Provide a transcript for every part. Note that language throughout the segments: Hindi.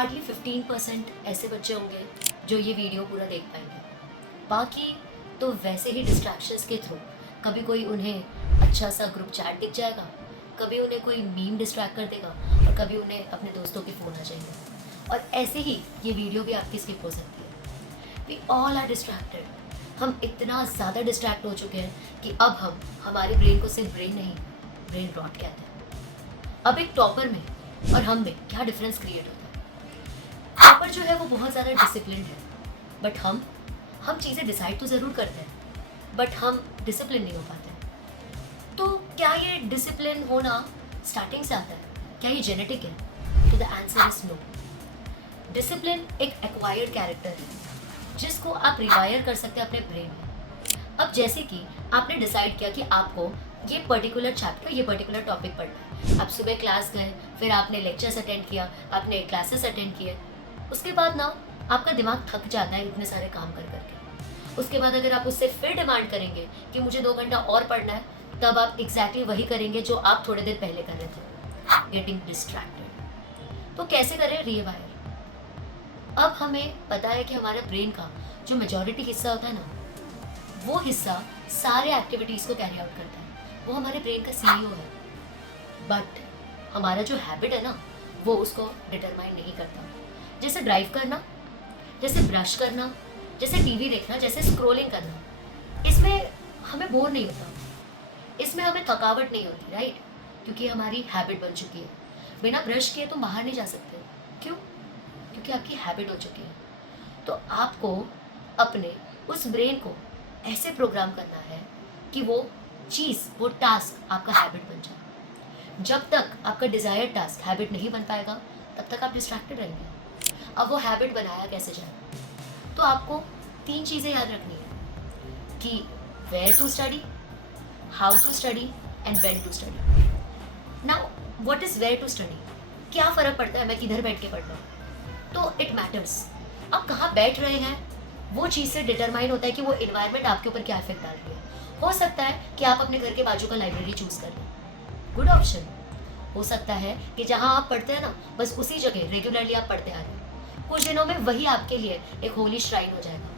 हार्डली 15% ऐसे बच्चे होंगे जो ये वीडियो पूरा देख पाएंगे। बाकी तो वैसे ही डिस्ट्रैक्शंस के थ्रू कभी कोई उन्हें अच्छा सा ग्रुप चैट दिख जाएगा, कभी उन्हें कोई मीम डिस्ट्रैक्ट कर देगा और कभी उन्हें अपने दोस्तों के फ़ोन आ जाएंगे और ऐसे ही ये वीडियो भी आपकी स्किप हो सकती है। We all are distracted. हम इतना ज़्यादा डिस्ट्रैक्ट हो चुके हैं कि अब हम हमारे ब्रेन को सिर्फ ब्रेन नहीं, ब्रेन रॉट कहते हैं। अब एक टॉपर में और हम में क्या डिफरेंस क्रिएट होता है? टॉपर जो है वो बहुत ज़्यादा डिसिप्लिन है, बट हम चीज़ें डिसाइड तो ज़रूर करते हैं बट हम डिसिप्लिन नहीं हो पाते। तो क्या ये डिसिप्लिन होना स्टार्टिंग से आता है? क्या ये जेनेटिक है? तो the answer is no. Discipline एक एक्वायर्ड कैरेक्टर है जिसको आप रिवायर कर सकते हैं अपने ब्रेन में। अब जैसे कि आपने डिसाइड किया कि आपको ये पर्टिकुलर चैप्टर, ये पर्टिकुलर टॉपिक पढ़ना है। आप सुबह क्लास गए, फिर आपने लेक्चर्स अटेंड किया, आपने क्लासेस अटेंड किए। उसके बाद ना आपका दिमाग थक जाता है इतने सारे काम कर करके। उसके बाद अगर आप उससे फिर डिमांड करेंगे कि मुझे 2 घंटा और पढ़ना है, तब आप एग्जैक्टली वही करेंगे जो आप थोड़े देर पहले कर रहे थे, गेटिंग डिस्ट्रैक्टेड। तो कैसे करें रीवायर? अब हमें पता है कि हमारे ब्रेन का जो मेजॉरिटी हिस्सा होता है ना, वो हिस्सा सारे एक्टिविटीज़ को कैरी आउट करता है। वो हमारे ब्रेन का सीईओ है, बट हमारा जो हैबिट है ना, वो उसको डिटरमाइन नहीं करता। जैसे ड्राइव करना, जैसे ब्रश करना, जैसे टीवी देखना, जैसे स्क्रोलिंग करना, इसमें हमें बोर नहीं होता, इसमें हमें थकावट नहीं होती, राइट? क्योंकि हमारी हैबिट बन चुकी है। बिना ब्रश किए तो बाहर नहीं जा सकते। क्यों? क्योंकि आपकी हैबिट हो चुकी है। तो आपको अपने उस ब्रेन को ऐसे प्रोग्राम करना है कि वो चीज़, वो टास्क आपका हैबिट बन जाए। जब तक आपका डिज़ायर्ड टास्क हैबिट नहीं बन पाएगा, तब तक आप डिस्ट्रैक्टेड रहेंगे। अब वो हैबिट बनाया कैसे जाए? तो आपको 3 चीज़ें याद रखनी है कि where to study, how to study and when to study. Now what is where to study? क्या फ़र्क पड़ता है मैं किधर बैठ के पढ़ रहा हूँ? तो इट मैटर्स। आप कहाँ बैठ रहे हैं वो चीज़ से डिटरमाइन होता है कि वो इन्वायरमेंट आपके ऊपर क्या इफेक्ट डाल रही है। हो सकता है कि आप अपने घर के बाजू का लाइब्रेरी चूज़ कर लें, गुड ऑप्शन। हो सकता है कि जहाँ आप पढ़ते हैं ना, बस उसी जगह रेगुलरली आप पढ़ते आ रहे हैं। कुछ दिनों में वही आपके लिए एक होली श्राइन हो जाएगा,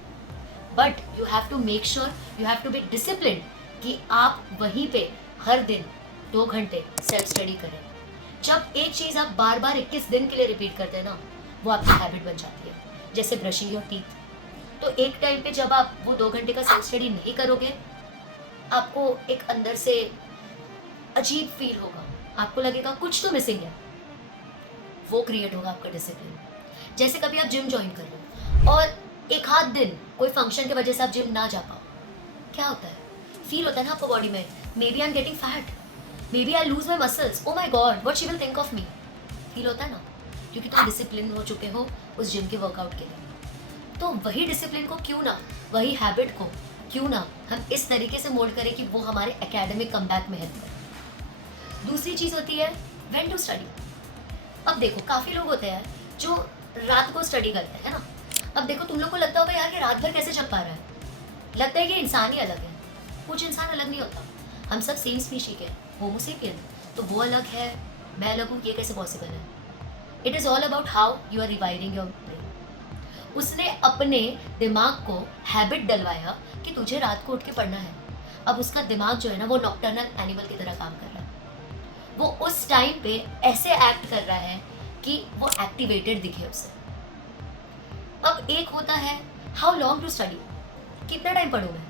but you have to make sure, you have to be discipline कि आप वहीं पे हर दिन 2 घंटे सेल्फ स्टडी करें। जब एक चीज़ आप बार बार 21 दिन के लिए रिपीट करते हैं ना, वो आपकी हैबिट बन जाती है। जैसे ब्रशिंग योर टीथ। तो एक टाइम पे जब आप वो 2 घंटे का सेल्फ स्टडी नहीं करोगे, आपको एक अंदर से अजीब फील होगा, आपको लगेगा कुछ तो मिसिंग है। वो क्रिएट होगा आपका डिसिप्लिन। जैसे कभी आप जिम ज्वाइन कर लो और एक आध दिन कोई फंक्शन की वजह से आप जिम ना जा पाओ, क्या होता है? फील होता है ना आपको बॉडी में, maybe I am getting fat, maybe I lose my muscles, oh my God what she will think of me. Feel होता है ना, क्योंकि तुम डिसिप्लिन हो चुके हो उस जिम के वर्कआउट के लिए। तो वही डिसिप्लिन को क्यों ना, वही हैबिट को क्यों ना हम इस तरीके से मोल्ड करें कि वो हमारे एकेडमिक कमबैक में हेल्प करे। दूसरी चीज़ होती है व्हेन टू स्टडी। अब देखो, काफ़ी लोग होते हैं जो रात को स्टडी करते हैं ना। अब देखो, तुम लोग को लगता होगा यार ये रात भर कैसे जग पा रहा है, लगता है कि इंसान ही अलग है। कुछ इंसान अलग नहीं होता, हम सब सेम स्पीशी के, होमोसेपियन। तो वो अलग है, मैं अलग हूँ, ये कैसे पॉसिबल है? It is all about how you are rewiring your brain. उसने अपने दिमाग को हैबिट डलवाया कि तुझे रात को उठ के पढ़ना है। अब उसका दिमाग जो है ना, वो नॉक्टर्नल एनिमल की तरह काम कर रहा है। वो उस टाइम पे ऐसे एक्ट कर रहा है कि वो एक्टिवेटेड दिखे उसे। अब एक होता है हाउ लॉन्ग टू स्टडी, कितना टाइम पढ़ूँ मैं?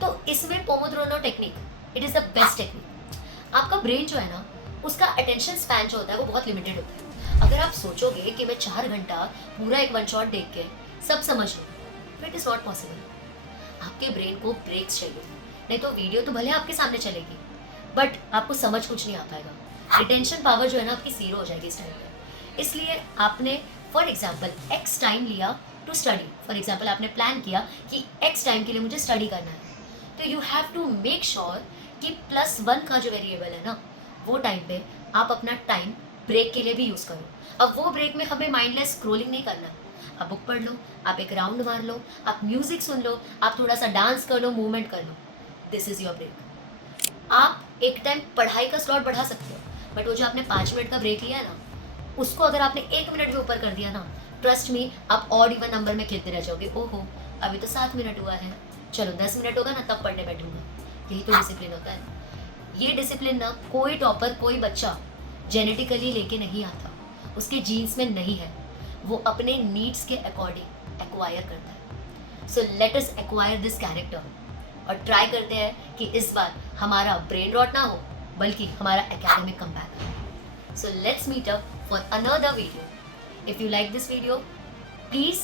तो इसमें pomodoro technique, it is the best technique. आपका ब्रेन जो है ना, उसका अटेंशन स्पैन जो होता है वो बहुत लिमिटेड होता है। अगर आप सोचोगे कि मैं 4 घंटा पूरा एक वन शॉट देख के सब समझ लूँ, इट इज़ नॉट पॉसिबल। आपके ब्रेन को ब्रेक्स चाहिए, नहीं तो वीडियो तो भले आपके सामने चलेगी बट आपको समझ कुछ नहीं आ पाएगा। रिटेंशन पावर जो है ना आपकी 0 हो जाएगी इस टाइम पे। इसलिए आपने फॉर एग्जाम्पल एक्स टाइम लिया टू स्टडी। फॉर एग्जाम्पल आपने प्लान किया कि एक्स टाइम के लिए मुझे स्टडी करना है, तो you have to make sure कि +1 का जो वेरिएबल है ना, वो टाइम पे आप अपना टाइम ब्रेक के लिए भी यूज़ करो। अब वो ब्रेक में हमें माइंडलेस स्क्रोलिंग नहीं करना। आप बुक पढ़ लो, आप एक राउंड मार लो, आप म्यूजिक सुन लो, आप थोड़ा सा डांस कर लो, मूवमेंट कर लो। This is your break. आप एक टाइम पढ़ाई का स्लॉट बढ़ा सकते हो, बट वो जो आपने 5 मिनट का ब्रेक लिया है ना, उसको अगर आपने 1 मिनट भी ऊपर कर दिया ना, ट्रस्ट मी, आप ऑड इवन नंबर में खेलते रह जाओगे। ओहो, अभी तो 7 मिनट हुआ है, चलो 10 मिनट होगा ना तब पढ़ने बैठूंगा। यही तो डिसिप्लिन होता है। ये डिसिप्लिन ना कोई टॉपर, कोई बच्चा जेनेटिकली लेके नहीं आता, उसके जीन्स में नहीं है, वो अपने नीड्स के अकॉर्डिंग एक्वायर करता है। So let us acquire this character और ट्राई करते हैं कि इस बार हमारा ब्रेन रॉट ना हो, बल्कि हमारा एकेडमिक कमबैक हो। So let's meet up for another video. If you like this video, please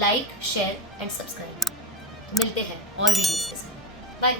like, share and subscribe. मिलते हैं और वीडियोस के साथ। बाय।